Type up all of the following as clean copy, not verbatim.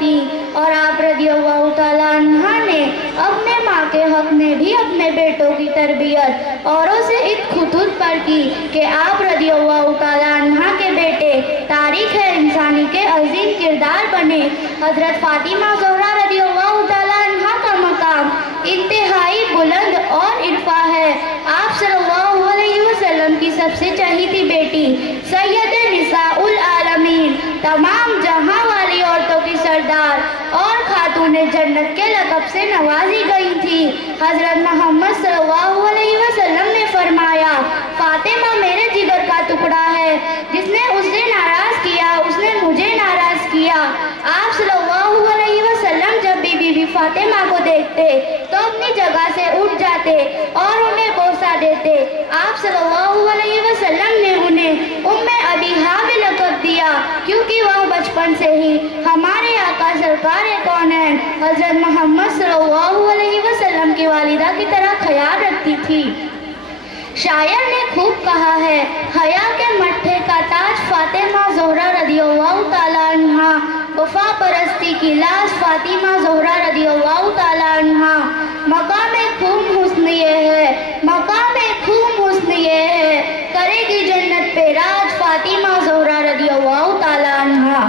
थी। और आप रज़ी अल्लाह तआला अन्हा ने अपने माँ के हक में भी अपने बेटों की तरबियत औरों से इस खुतूत पर की कि आप रज़ी अल्लाह तआला अन्हा के बेटे तारीख है इंसानी के अजीम किरदार बने। हज़रत फातिमा ज़हरा रज़ी अल्लाह तआला अन्हा का मकाम इंतहाई बुलंद और इरफा है। आप सल्लल्लाहु अलैहि वसल्लम की सबसे चहीती बेटी सैयद निसाउल आलमीन, तमाम जहां वाली औरतों की सरदार और खातून जन्नत के लक़ब से नवाजी गई थी। हज़रत मोहम्मद सल्लल्लाहु अलैहि वसल्लम ने फरमाया, फातिमा मेरे जिगर का टुकड़ा है, जिसने उसे नाराज़ किया उसने मुझे नाराज़ किया। आप सल्लल्लाहु अलैहि वसल्लम जब भी बीबी फातिमा को देखते तो अपनी जगह से उठ जाते और उन्हें बोसा देते। आप सल्लल्लाहु अलैहि वसल्लम ने उन्हें उम्मे अबीहा भी लक़ब दिया, क्योंकि वह बचपन से ही हमारे आका सरकार कौनैन हज़रत मोहम्मद सल्लल्लाहु अलैहि वसल्लम की वालिदा की तरह ख्याल रखती थी। शायर ने खूब कहा है, हया के मट्ठे का ताज फातिमा ज़हरा रज़ी अल्लाह तआला अन्हा, वफा परस्ती की लाश फातिमा ज़हरा रज़ी अल्लाह तआला अन्हा। मकाम खूब हुस्न ये है, मकाम खूब हुस्न ये है, करेगी जन्नत पे राज फातिमा ज़हरा रज़ी अल्लाह तआला अन्हा।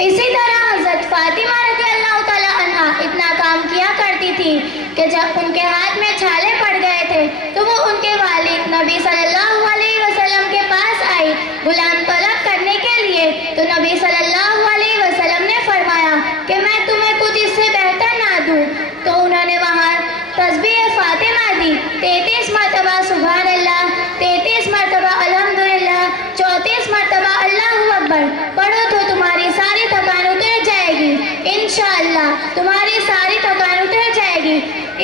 इसी तरह हज़रत फातिमा रज़ी अल्लाह तआला अन्हा इतना काम किया करती थी कि जब उनके हाथ में छाले पड़ गए थे तो वो उनके वालिद नबी सल्लल्लाहु अलैहि वसल्लम के पास आई गुलाम तलब करने के लिए। तो नबी सल्लल्लाहु अलैहि वसल्लम ने फरमाया कि मैं तुम्हें कुछ इससे बेहतर ना दूं। तो उन्होंने वहाँ तस्बीह फातिमा दी, 33 मरतबा सुभान अल्लाह, 33 मरतबा अल्हम्दुलिल्लाह, 34 मरतबा अल्लाहु अकबर पढ़ो तो तुम्हारी सारी थकान उतर जाएगी, इंशाअल्लाह तुम्हारी सारी थकान उतर जाएगी।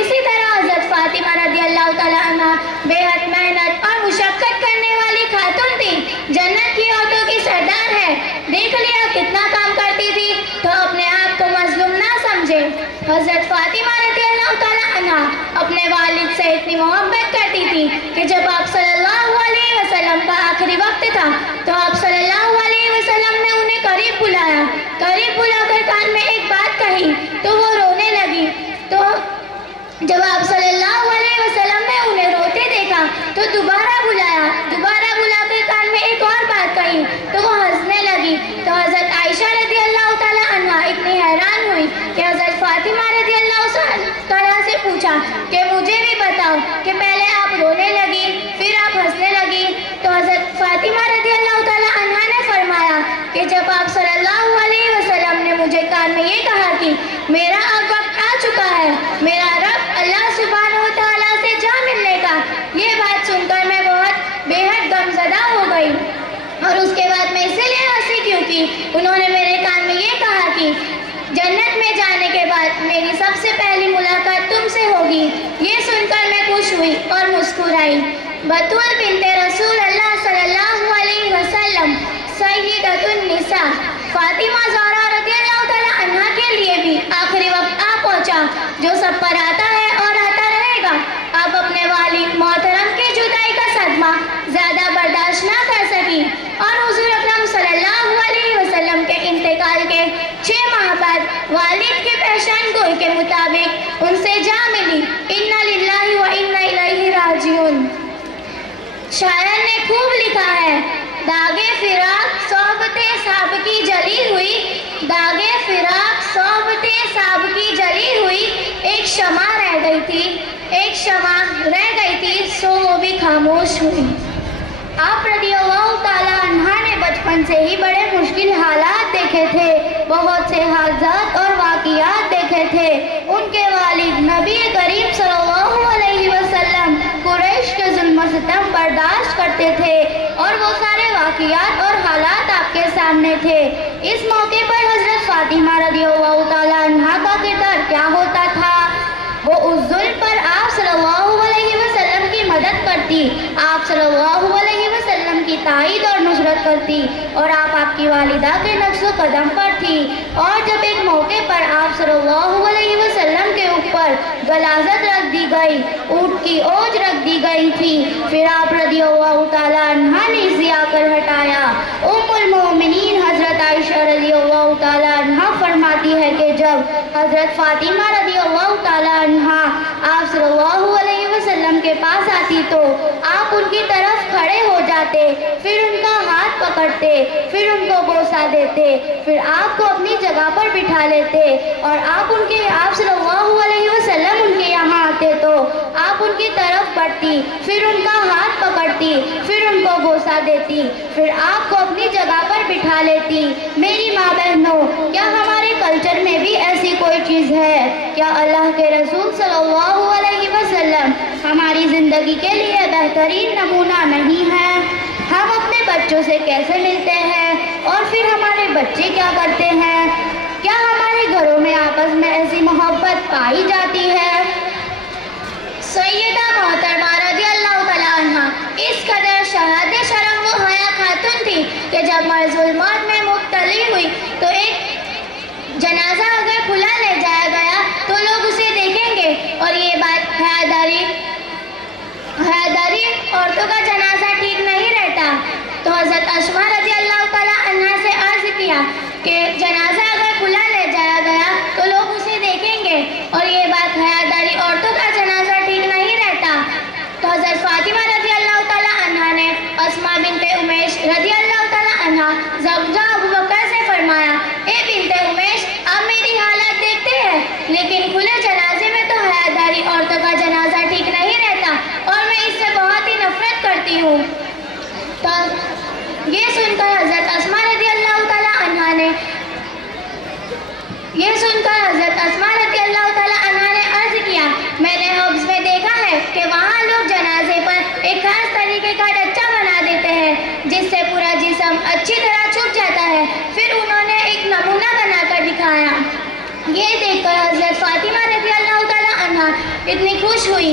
इसी तरह हज़रत फातिमा रज़ी अल्लाह तआला अन्हा बेहद मेहनत और मुशक्क़त करने वाली खातून थी, जन्नत की औरतों की सरदार है। देख लिया कितना काम करती थी, तो अपने आप को मजलूम ना समझे। हज़रत फातिमा रज़ी अल्लाह तआला अन्हा अपने वालिद से इतनी मोहब्बत करती थी कि जब आप सल्लल्लाहु अलैहि वसल्लम का आखिरी वक्त था तो आप सल्लल्लाहु अलैहि वसल्लम ने उन्हें करीब बुलाया। करीब बुलाकर कान में एक बात कही तो वो रोने लगी। तो जब आप सल्लल्लाहु अलैहि वसल्लम ने उन्हें रोते देखा तो दोबारा बुलाया, दोबारा बुलाकर कान में एक और बात कही तो वो हंसने लगी। तो हज़रत आयशा रज़ी अल्लाह तआला अन्हा इतनी हैरान हुई कि हज़रत फातिमा रज़ी अल्लाह तआला से पूछा कि मुझे भी बताओ कि पहले आप रोने लगी फिर आप हंसने लगी। तो हज़रत फातिमा रज़ी अल्लाह तआला अन्हा ने फरमाया कि जब आप सल्लल्लाहु अलैहि वसल्लम ने मुझे कान में ये कहा कि मेरा अब वक्त आ चुका है, मेरा रब अल्लाह सुब्हानहू व तआला से जा मिलने का, ये बात सुनकर मैं बहुत बेहद गमज़दा हो गई। और उसके बाद मैं इसीलिए हंसी क्योंकि उन्होंने मेरे कान में ये कहा कि जन्नत में जाने के बाद मेरी सबसे पहली मुलाकात तुमसे होगी। ये सुनकर मैं खुश हुई और मुस्कुराई। बतूल बिन्ते रसूल अल्लाह सल्लल्लाहु अलैहि वसल्लम सय्यदतुन निसा फातिमा ज़हरा रज़ी अल्लाह तआला अन्हा के लिए भी आखिरी वक्त आ पहुँचा, जो सब पर आता है और आता रहेगा। अब अपने वालिद मोहतरम की जुदाई का सदमा ज़्यादा बर्दाश्त ना कर सकी और हुज़ूर अकरम सल्लल्लाहु अलैहि वसल्लम के इंतकाल के 6 माह बाद वालिद के पहचान गोई के मुताबिक उनसे जा मिली। इन्ना लिल्लाहि व इन्ना इलैहि राजिऊन। शायर ने खूब लिखा है, दागे फिराक सोबते साब की जली हुई, दागे फिराक सोबते साब की जली हुई, एक शमा रह गई थी, एक शमा रह गई थी, सो वो भी खामोश हुई। आप रज़ी अल्लाह तआला अन्हा ने बचपन से ही बड़े मुश्किल हालात देखे थे, बहुत से हादसात और वाक़ियात देखे थे। उनके वालिद नबी करीम सल्लल्लाहु अलैहि वसल्लम कुरैश के जुल्म सितम बर्दाश्त करते थे और वो सारे वाक़ियात और हालात आपके सामने थे। इस मौके पर हज़रत फातिमा रज़ी अल्लाह तआला अन्हा का किरदार क्या होता था? वो उस जुल्म पर आप सल्लल्लाहु अलैहि वसल्लम की मदद करती, आप सल्लल्लाहु अलैहि वसल्लम की ताईद और नुसरत करती और आप आपकी वालिदा के नक्शो कदम पर थी। और जब एक मौके पर आप सल्लल्लाहु अलैहि वसल्लम के ऊपर गलाज़त रख दी गई, ऊँट की ओज रख दी गई थी, फिर आप रज़ी अल्लाह तआला अन्हा ने इसे आकर हटाया। उम्मुल मोमिनीन हज़रत आयशा रज़ी अल्लाह तआला अन्हा जब हज़रत फातिमा रज़ियल्लाहु ताला अन्हा आप सल्लल्लाहु अलैहि वसल्लम के पास आती तो आप उनकी तरफ खड़े हो जाते, फिर उनका हाथ पकड़ते, फिर उनको बोसा देते, फिर आपको अपनी जगह पर बिठा लेते और आप सल्लल्लाहु अलैहि वसल्लम उनके यहाँ आते तो आप उनकी तरफ बढ़ती, फिर उनका हाथ पकड़ती, फिर उनको बोसा देती, फिर आपको अपनी जगह पर बिठा लेती। मेरी माँ बहनों, क्या हमारे कल्चर में भी ऐसी कोई चीज़ है? क्या अल्लाह के रसूल सल्लल्लाहु अलैहि वसल्लम हमारी ज़िंदगी के लिए बेहतरीन नमूना नहीं है? हम अपने बच्चों से कैसे मिलते हैं और फिर हमारे बच्चे क्या करते हैं? क्या हमारे घरों में आपस में ऐसी मोहब्बत पाई जाती है? सैयदा मोहतरमा रज़ियल्लाहु तआला अन्हा इस कदर शहाद शरम व हया खातून थी कि जब मर्ज़ुल मौत में मुब्तली हुई तो एक जनाजा अगर खुला ले जाया गया तो लोग उसे देखेंगे और ये बात हयादारी औरतों का जनाजा ठीक नहीं रहता। तो हज़रत अस्मा रज़ियल्लाहु तआला अन्हा से अर्ज़ किया कि जनाजा अगर खुला ले जाया गया तो लोग उसे देखेंगे और ये बात हयादारी औरतों का जनाजा ठीक नहीं रहता। तो हज़रत फातिमा रज़ियल्लाहु तआला अन्हा ने अस्मा बिन्ते उमैश रज़ियल्लाहु तआला अन्हा ज़ौजा अबू बकर से फरमाया, ए बिन्ते उमैश, आप मेरी हालत देखते हैं, लेकिन खुले जनाजे में तो हयादारी औरतों का जनाजा ठीक नहीं रहता और मैं इससे बहुत ही नफरत करती हूँ। तो ये सुनकर हज़रत अस्मा रज़ियल्लाहु तआला अन्हा ने अर्ज़ किया, मैंने हब्स में देखा है कि वहाँ लोग जनाजे पर एक खास तरीके का डच्चा बना देते हैं जिससे पूरा जिस्म अच्छी तरह छुप जाता है। फिर उन्होंने एक नमूना बनाकर दिखाया। ये देखकर हज़रत फातिमा रज़ियल्लाहु तआला अन्हा इतनी खुश हुई।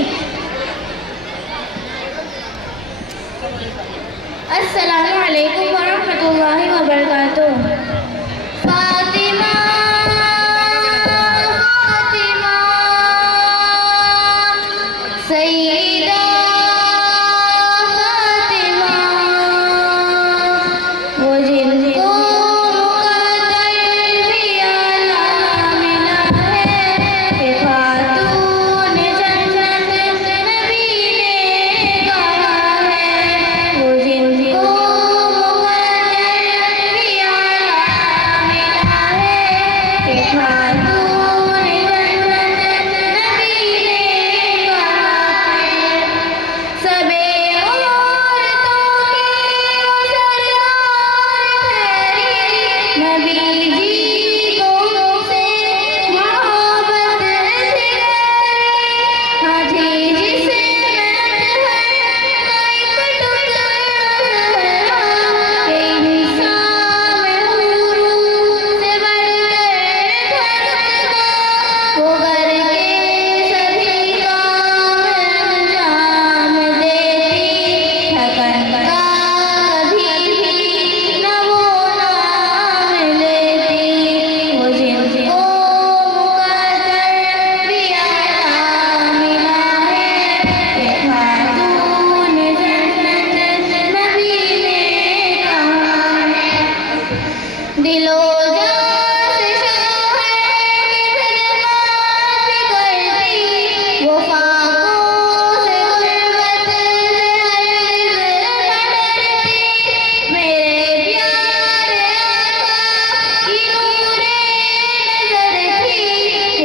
अस्सलामु अलैकुम वरहमतुल्लाहि वबरकातुह। फातिमा फातिमा सैयदा फातिमा, वो जिनको मुक़द्दर भी आला मिला है कि खातून जन्नत नबी ने कहा है। वो जिनको मुक़द्दर भी आला मिला है कि खातून जन्नत नबी ने कहा है। सबे औरतों की वो सरदार ठहरी, नबी जी को उनसे मोहब्बत थी गहरी। हाजी जिसे महत है कोई टुकड़ा ज़हरा, के इंसान में हुरूर से बढ़कर ठहरता। वो घर के सभी काम अंजाम देती, थकन का कभी भी न वो नाम लेती। वो जिनको मुक़द्दर भी आला मिला है कि खातून जन्नत नबी ने कहा है। दिलो जान से शोहर की खिदमत भी करती, वो फाकों से गुर्बत से हरगिज़ न डरती। मेरे प्यारे आका की नूरे नज़र थी,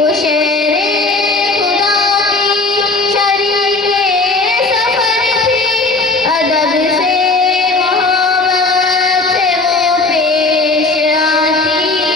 वो शेरे खुदा की शरीके सफ़र थी। अदब से मोहब्बत से वो पेश आती,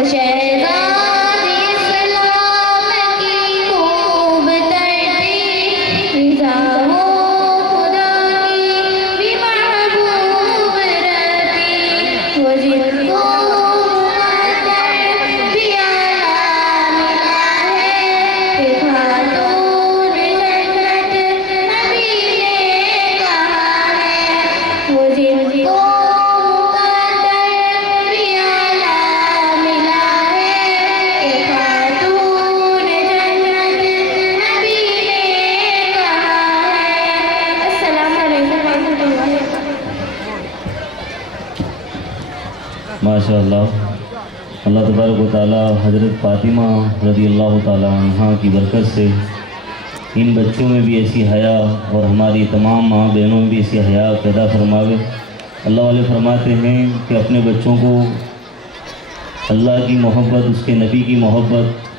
وہ شہزادی اسلام کی خوب تربیت رضا ہو خدا کی بھی محبوب رہتی وہ جن کو ماشاء اللہ۔ اللہ تبارک و تعالیٰ حضرت فاطمہ رضی اللہ تعالیٰ عنہ کی برکت سے ان بچوں میں بھی ایسی حیا اور ہماری تمام ماں بہنوں میں بھی ایسی حیا پیدا فرماوے۔ اللہ والے فرماتے ہیں کہ اپنے بچوں کو اللہ کی محبت، اس کے نبی کی محبت